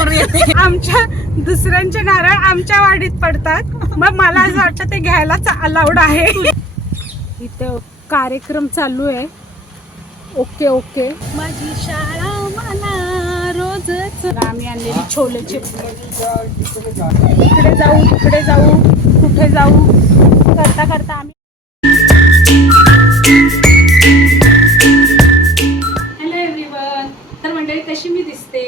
करून येते. आमच्या दुसऱ्यांचे नारळ आमच्या वाडीत पडतात, मग मला असं वाटतं ते घ्यायलाच अलाउड आहे. इथे कार्यक्रम चालू आहे. Okay okay. माझी शाळा मला रोजच. आम्ही आणलेली छोलेची. इकडे जाऊ तिकडे जाऊ कुठे जाऊ करता करता आम्ही. Hello everyone. तर मंडळी कशी मी दिसते?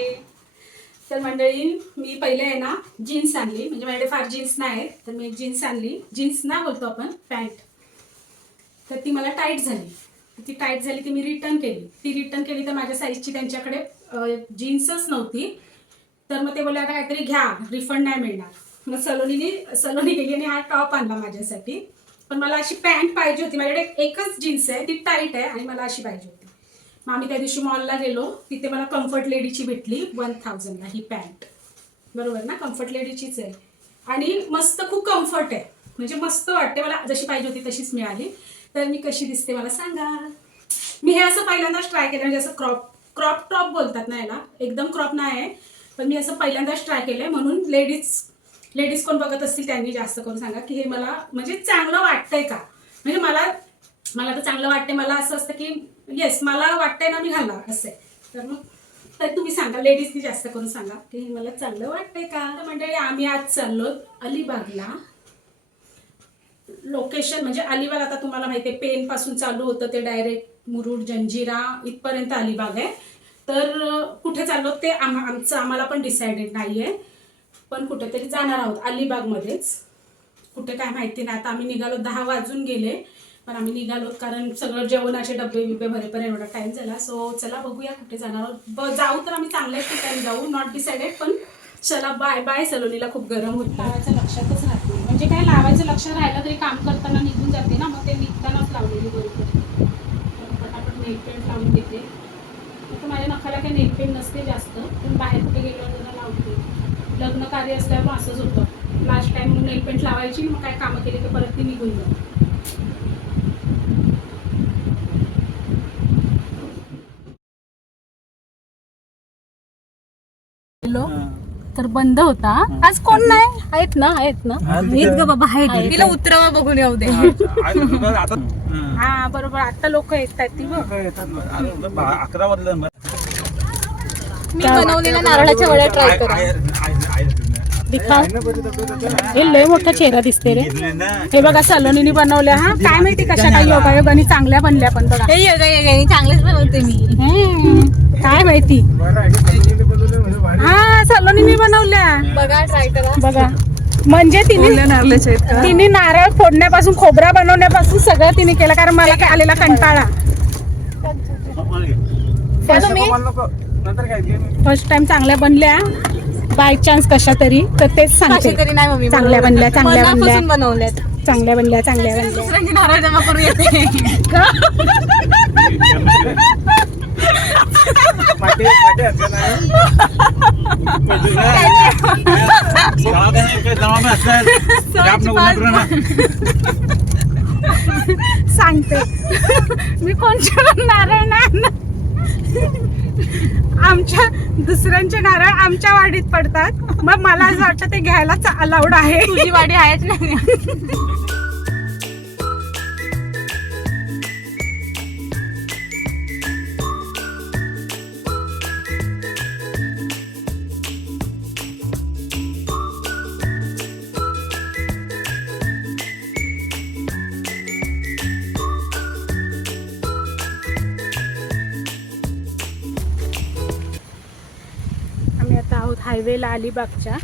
तर मंडळी मी पहिले आहे ना जीन्स आणली, म्हणजे माझ्याकडे फार जीन्स नाही, तर मी एक जीन्स आणली. जीन्स ना बोलतो आपण, पॅन्ट. तर ती मला टाईट झाली. ती टाईट झाली ती मी रिटर्न केली तर माझ्या साईजची त्यांच्याकडे जीन्सच नव्हती. तर मग ते बोलले आता काहीतरी घ्या, रिफंड नाही मिळणार. मग सलोनी गेली आणि हा टॉप आणला माझ्यासाठी. पण मला अशी पॅन्ट पाहिजे होती. माझ्याकडे एकच जीन्स आहे, ती टाईट आहे आणि मला अशी पाहिजे होती. मग आम्ही त्या दिवशी मॉलला गेलो, तिथे मला कम्फर्ट लेडीची भेटली 1000ला ही पॅन्ट. बरोबर ना, कम्फर्ट लेडीचीच आहे आणि मस्त, खूप कम्फर्ट आहे, म्हणजे मस्त वाटते. मला जशी पाहिजे होती तशीच मिळाली. तर मी कशी दिसते मला सांगा. मी हे असं पहिल्यांदाच ट्राय केलं, म्हणजे असं क्रॉप टॉप बोलतात ना याला, एकदम क्रॉप नाही आहे, पण मी असं पहिल्यांदाच ट्राय केलं आहे. म्हणून लेडीज कोण बघत असतील त्यांनी जास्त करून सांगा की हे मला म्हणजे चांगलं वाटतंय का. म्हणजे मला तर चांगलं वाटते. मला असं असतं की येस मला वाटतंय ना मी घालणार असं आहे. तर मग तर तुम्ही सांगा, लेडीजनी जास्त करून सांगा की हे मला चांगलं वाटतंय का. तर मंडळी आम्ही आज चाललो अलिबागला. लोकेशन म्हणजे अलिबाग आता तुम्हाला माहिती आहे, पेन पासून चालू होतं ते डायरेक्ट मुरुड जंजिरा इथपर्यंत अलिबाग आहे. तर कुठे चाललो ते आम्हाला पण डिसाइडेड नाही आहे, पण कुठेतरी जाणार आहोत अलिबागमध्येच. कुठे काय माहिती नाही. आता आम्ही निघालो, 10 वाजून गेले, पण आम्ही निघालो कारण सगळं जेवणाचे डबे बिबे भरेपर्यंत एवढा टाईम झाला. सो चला बघूया कुठे जाणार आहोत. जाऊ तर आम्ही चांगल्याच ठिकाणी जाऊ, नॉट डिसाइडेड, पण चला बाय बाय. सलोनीला खूप गरम होत. लावायचं लक्षातच राहत नाही, म्हणजे काय लावायचं लक्षात राहिलं तरी काम करताना निघून जाते ना, मग ते निघतानाच लावलेली बरोबर. पटापट नेल पेंट लावून देते. तर माझ्या नखाला काही नेल पेंट नसते जास्त, पण बाहेर कुठे गेल्यावर जरा लावते. लग्न कार्य असल्यावर असंच होतं, लास्ट टाइम नेल पेंट लावायची, मग काय कामं केली तर परत ती निघून जाते. तर बंद होता आज. कोण नाही? आहेत ना ग बाबा, आहेत. तिला उतरवा बघून येऊ दे. हा बरोबर, आता लोक येतात ती. मी बनवलेल्या नारळाच्या वड्या ट्राय करा. हे लय मोठा चेहरा दिसते रे. हे बघा सलोनीने बनवल्या. हा काय माहिती कशा काही योगायोगाने चांगल्या बनल्या, पण बघा हे योगायोगाने चांगलेच बनवते मी. काय माहिती. हा सलोनीने बनवल्या, बघा ट्राय करा. बघा म्हणजे तिने नारळ फोडण्यापासून खोबरा बनवण्यापासून सगळं तिने केलं, कारण मला काय आलेला कंटाळा. फर्स्ट टाइम चांगल्या बनल्या, बाय चान्स कशा तरी, तर तेच सांगते. चांगल्या बनल्या बनवल्यात. चांगल्या बनल्या. दुसऱ्यांची नारळ जमा करून येते. सांगते मी कोणच्या नारळ नाही. आमच्या दुसऱ्यांचे नारळ आमच्या वाडीत पडतात, मग मला असं वाटतं ते घ्यायलाच अलाउड आहे. तुझी वाडी आहेच नाही. हायवेला अलिबागच्या.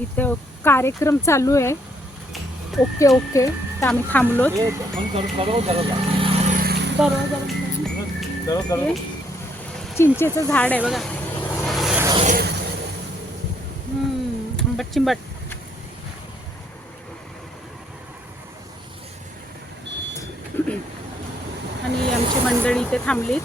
इथं कार्यक्रम चालू आहे. Okay okay. तर आम्ही थांबलो. चिंचेचं झाड आहे बघा. आंबट चिंबट. आणि आमची मंडळी इथे थांबली.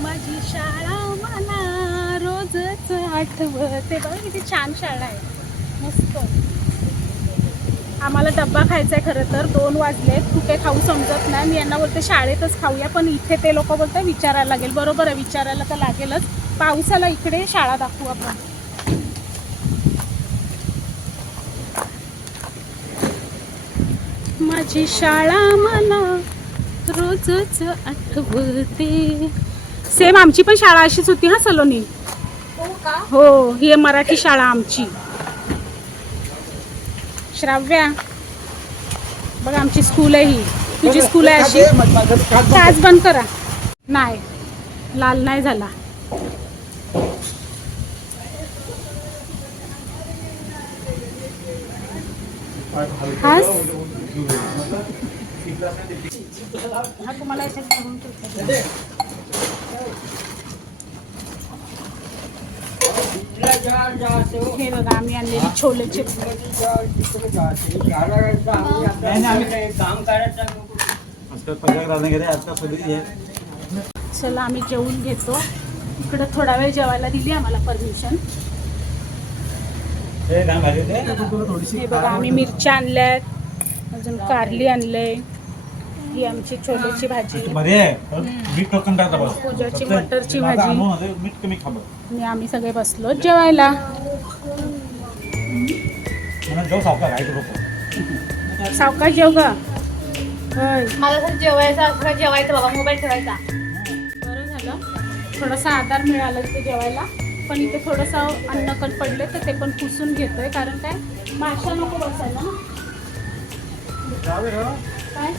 माझी शाळा मला रोजच आठवते. बघा किती छान शाळा आहे, मस्त. आम्हाला डब्बा खायचा आहे खरं तर 2 वाजले, कुठे खाऊ समजत नाही. मी यांना बोलते शाळेतच खाऊया, पण इथे ते लोक बोलते विचारायला लागेल. बरोबर आहे, विचारायला तर लागेलच. पावसाला इकडे शाळा दाखवू आपण. माझी शाळा मला रोजच आठवते. सेम आमची पण शाळा अशीच होती हा सलोनी. हो, ही आहे मराठी शाळा आमची. श्राव्या बघ आमची स्कूल आहे ही. तुझी स्कूल आहे अशी. काच बंद करा. नाही, लाल नाही झाला. हा तुम्हाला हे बघा आम्ही आणलेली छोलेची. चला आम्ही जेवून घेतो. इकडं थोडा वेळ जेवायला दिली आम्हाला परमिशन. हे बघा आम्ही मिरच्या आणल्यात, अजून कारली आणलंय. ही आमची छोलेची भाजी, पूजाची मटरची भाजी. आणि आम्ही सगळे बसलो जेवायला. सावकाश जेव ग. मला जेवायचं बाबा, मोबाईल ठेवायचा. बरं झालं, थोडासा आधार मिळाला इथे जेवायला. पण इथे थोडंसं अन्नकट पडले तर ते पण पुसून घेतोय, कारण काय माशा नको बसायला ना. काय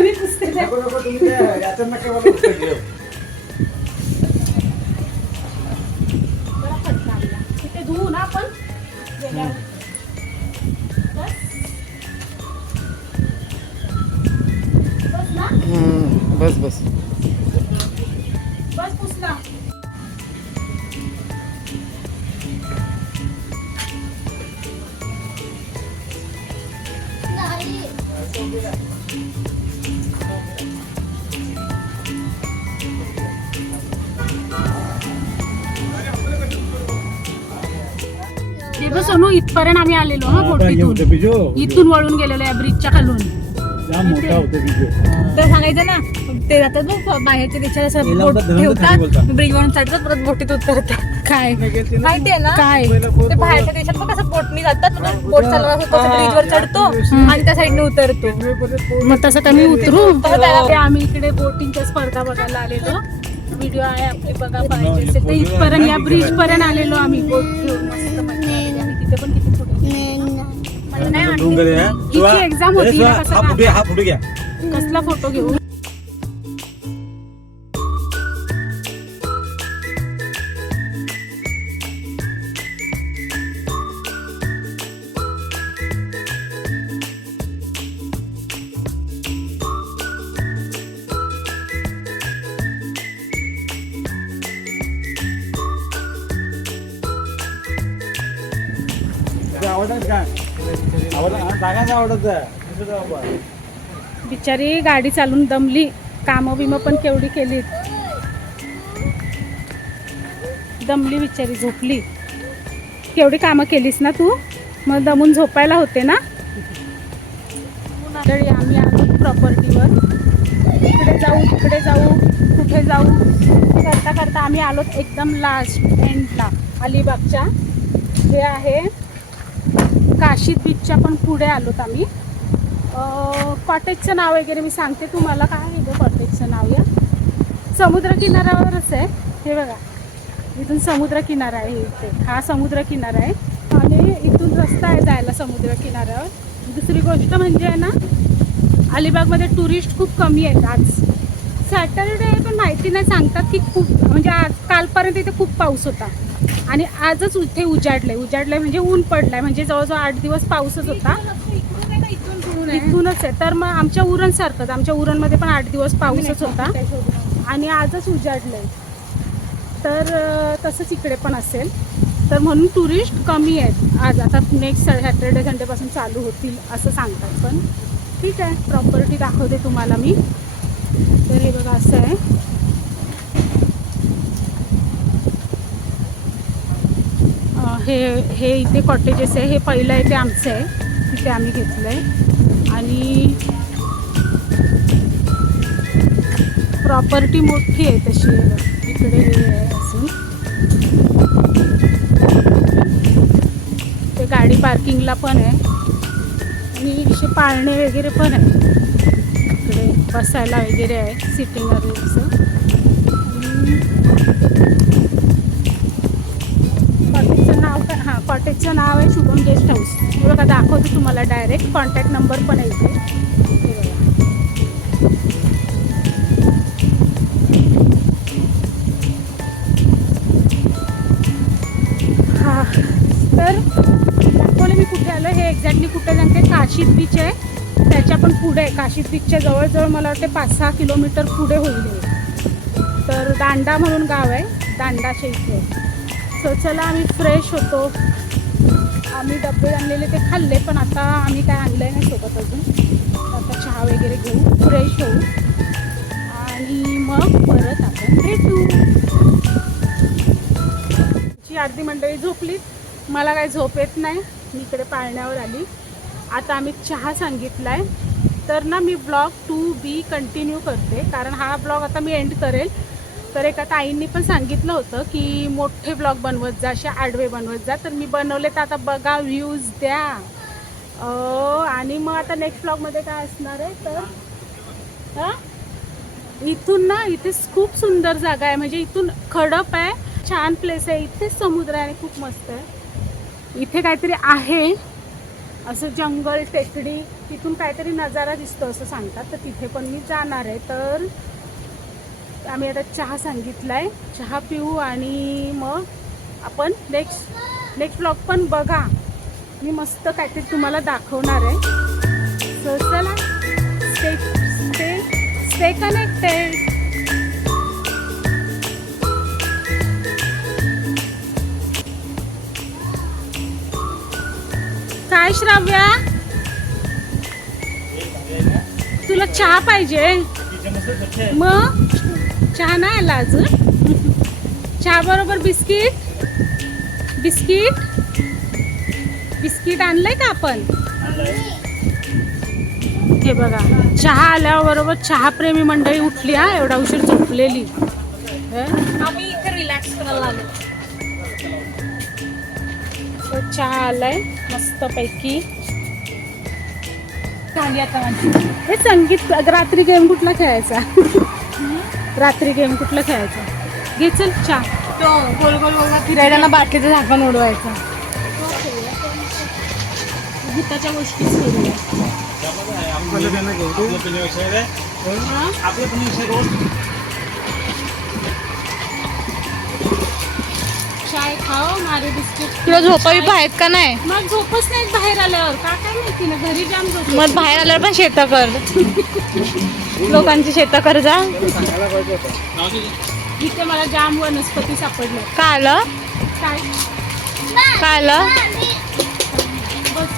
मी पुसते तिथे धुवू ना आपण गेल्यावर. बस ना, बस बस बस पुसला. हे बघ सोनू, इथपर्यंत आम्ही आलेलो हा बोटीतून. इथून वळून गेलेलो या ब्रिजच्या खालून. तर सांगायचं ना, ते जातात बघ बाहेरच्या देशाला असं बोट ठेवतात, ब्रिजवरून चढतात, परत बोटीत उतरतात. काय माहितीये ना, काय ते बाहेरच्या देशात बघ कसं बोटनी जातात, बोट चालवत होतो, ब्रिजवर चढतो आणि त्या साईडने उतरतो. मग तसं तर मी उतरू. त्याला- ते आम्ही इकडे बोटिंगच्या स्पर्धा बघायला आलेलो. व्हिडिओ आहे आपले, बघा पाहिजे असेल तर. इथपर्यंत या ब्रिज पर्यंत आलेलो आम्ही बोट घेऊन. मस्त मजा आली. आणि तिथे पण किती फोटो. मला नाही वाटत हिची एक्झाम होती ना, कसला फोटो घेऊ. बिचारी गाडी चालून दमली. कामं बिमं पण केवढी केलीत. दमली बिचारी, झोपली. केवढी कामं केलीस ना तू, मग दमून झोपायला होते ना. तरी आम्ही आलो प्रॉपर्टीवर. इकडे जाऊ तिकडे जाऊ कुठे जाऊ करता करता आम्ही आलो एकदम लास्ट एंडला अलिबागच्या. हे आहे काशीद बीचच्या पण पुढे आलोत आम्ही. कॉटेजचं नाव वगैरे मी सांगते तुम्हाला. काय आहे गं कॉटेजचं नाव? या समुद्रकिनाऱ्यावरच आहे. हे बघा, इथून समुद्रकिनारा आहे. इथे हा समुद्रकिनारा आहे आणि इथून रस्ता आहे जायला समुद्रकिनाऱ्यावर. दुसरी गोष्ट म्हणजे आहे ना, अलिबागमध्ये टुरिस्ट खूप कमी आहेत. आज सॅटरडे आहे पण माहिती नाही, सांगतात की खूप, म्हणजे आज कालपर्यंत इथे खूप पाऊस होता आणि आजच इथे उजाडलंय म्हणजे ऊन पडलंय. म्हणजे जवळजवळ 8 दिवस पाऊसच होता. इथूनच आहे. तर मग आमच्या उरणसारखंच, आमच्या उरणमध्ये पण 8 दिवस पाऊसच होता आणि आजच उजाडलंय. तर तसंच इकडे पण असेल. तर म्हणून टुरिस्ट कमी आहेत आज. आता नेक्स्ट सॅटर्डे संडेपासून चालू होतील असं सांगतात. पण ठीक आहे, प्रॉपर्टी दाखवते तुम्हाला मी. तर हे बघा असं आहे. हे इथे कॉटेजेस आहे. हे पहिलं आहे ते आमचं आहे, तिथे आम्ही घेतलं आहे. आणि प्रॉपर्टी मोठी आहे तशी इकडे हे असून. ते गाडी पार्किंगला पण आहे आणि असे पाळणे वगैरे पण आहे. इकडे बसायला वगैरे आहे, सिटिंग वगैरे असं. कॉटेजचं नाव काय? हां, कॉटेजचं नाव आहे शुभम गेस्ट हाऊस. हे बघा दाखवते तुम्हाला डायरेक्ट. कॉन्टॅक्ट नंबर पण आहे इथे. हे बघा. हां, तर दाखवलं मी कुठे आलं. हे एक्झॅक्टली कुठे सांगते, काशीद बीच आहे त्याच्या पण पुढे आहे. काशीद बीचच्या जवळजवळ मला वाटते 5-6 किलोमीटर पुढे होईल हे. तर दांडा म्हणून गाव आहे, दांडाच्या इथे. सो चला आम्ही फ्रेश होतो. आम्ही डबे आणलेले ते खाल्ले, पण आता आम्ही काय आणलं आहे नाही सोबत अजून. आता चहा वगैरे घेऊ, फ्रेश होऊ आणि मग परत आपण भेटू. जी अर्धी मंडळी झोपली, मला काही झोप येत नाही. मी इकडे पाळण्यावर आली. आता आम्ही चहा सांगितला आहे. तर ना मी ब्लॉग 2B कंटिन्यू करते, कारण हा ब्लॉग आता मी एंड करेल. तर एका ताईंनी पण सांगितलं होतं की मोठे ब्लॉग बनवत जा, असे आडवे बनवत जा. तर मी बनवले, तर आता बघा, व्ह्यूज द्या. आणि मग आता नेक्स्ट ब्लॉगमध्ये काय असणार आहे तर हां, इथून ना इथे खूप सुंदर जागा आहे. म्हणजे इथून खडप आहे, छान प्लेस आहे. इथेच समुद्र आहे आणि खूप मस्त आहे. इथे काहीतरी आहे असं जंगल, टेकडी, तिथून काहीतरी नजारा दिसतो असं सांगतात. तर तिथे पण मी जाणार आहे. तर आम्ही आता चहा सांगितला आहे, चहा पिऊ आणि मग आपण नेक्स्ट ब्लॉग पण बघा. मी मस्त काहीतरी तुम्हाला दाखवणार आहे. सो चला, स्टे कनेक्टेड. काय श्राव्या, तुला चहा पाहिजे? मग चहा नाही आला अजून. चहा बरोबर बिस्किट आणलंय का आपण? हे बघा, चहा आल्याबरोबर चहा प्रेमी मंडळी उठली. हा, एवढा उशीर झोपलेली. आम्ही इथे रिलॅक्स करायला आलो. तर चहा आलाय मस्त पैकी. झाली आता माझी. हे संगीत. रात्री गेम कुठला खेळायचा? रात्री गेम कुठला खेळायचा? घे चल चहा. तो गोल गोल गोल फिरायला ना, बाटलीचं झाकण उडवायचं. गीताच्या गोष्टीच करूया. चाय खाओ, मारे बिस्किट. तुला झोपावी आहेत का नाही? मग झोपच नाही बाहेर आल्यावर. काय माहिती ना, घरी जाम झोप. मग बाहेर आल्यावर पण शेतं कर. लोकांची शेतं कर जा. इथे मला जाम वनस्पती सापडल्या. काय आलं? काय काय आलं? बस